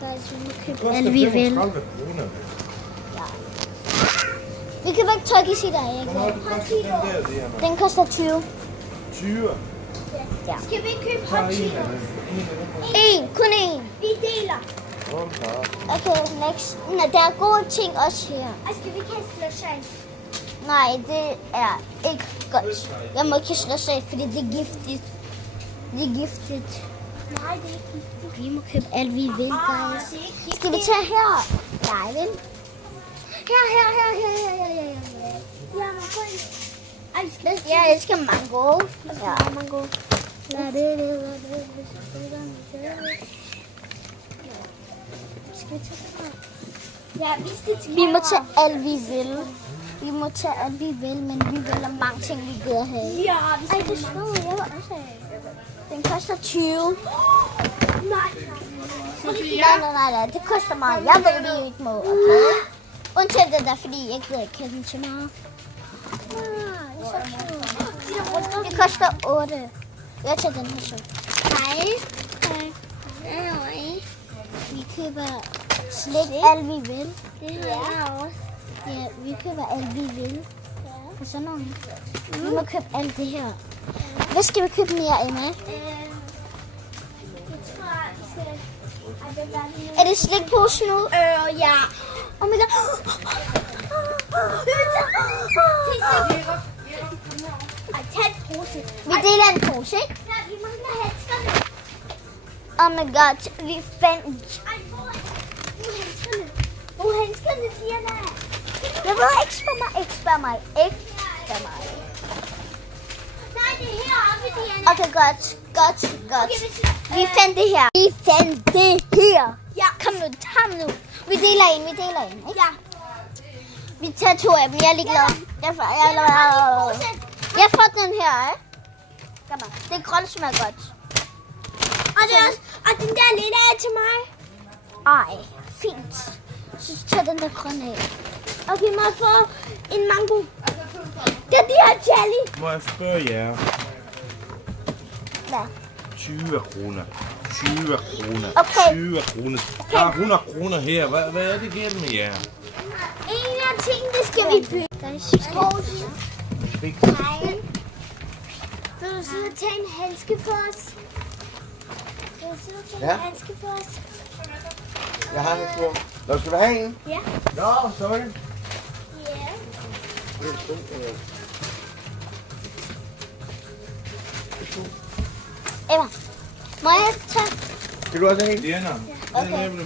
Guys, vi må købe alt vi vil. 35 kroner. Ja. Vi kan ikke trykke i sit af, ikke? Hvor meget koster den der, det her, mand? Den koster 20. 20. Ja. Skal vi ikke købe Tag hot en Cheetos? af dem. En, kun en. Vi deler. Kom så. Okay, next. Nå, der er gode ting også her. Og skal vi ikke have slushie? Nej, det er ikke godt. Jeg må ikke slå sig, fordi det er giftigt. Det er giftigt. Nej, det er ikke giftigt. Vi må købe alt vi vil, guys. det er ikke giftigt. Skal vi tage her? Nej, vel? Her. Ja, men gå ind. Ej, Jeg elsker mango. Ja, mango. Skal vi tage det her? Ja, hvis det til Vi må tage alt vi vil. Vi må tage alt vi vil, men vi vil have mange ting, vi gider have. Ja, vi Ej, skal det er sjovt. Jeg vil også have. Den koster 20. Nej. Nej. Det koster meget. Jeg ved, vi ikke må. Okay? Undtagen det der, fordi jeg gider ikke købe den til mig. Det koster 8. Jeg tager den her så. Hej. Vi køber slik alt vi vil. Det har jeg også. Ja, vi køber alt vi vil. Og sådan nogle. Vi må købe alt det her. Hvad skal vi købe mere, Emma? Jeg tror, vi skal... Ej, den der lige... Er det slikpose nu? Ja. Oh my god. Ej, tag en pose. Vi deler en pose, ikke? Ja, vi mangler handskerne. Oh my god, vi fandt... Ej, hvor er handskerne? Hvor er handskerne, Diana? Jeg ved ikke, spørg mig. Ikke spørg mig. Nej, det er heroppe, Diana. Okay, godt. Vi fandt det her. Ja. Kom nu, tag nu. Vi deler en, ikke? Ja. Vi tager 2 af dem. Jeg er ligeglad. Jeg får den her, ikke? Kom her. Det grønne smager godt. Og, det er også, og den der lille er til mig. Ej, fint. Så tag den der grønne af. Okay, må jeg få en mango? Det er de her jelly. Må jeg spørge jer? Hvad? 20 kroner. 20 kroner. Okay. 20 kroner. Der er 100 kroner her. Hvad er det galt med jer? En af tingene, det skal vi bygge. Fik. Hej. Vil du sidde og tage en handske for os? Vil du sidde og tage en handske for os? Jeg har en tur. Nå, skal vi have en? Ja. Nå, sorry. Ja. Emma, må jeg tage? Skal du også have en? Diana. Okay. Den er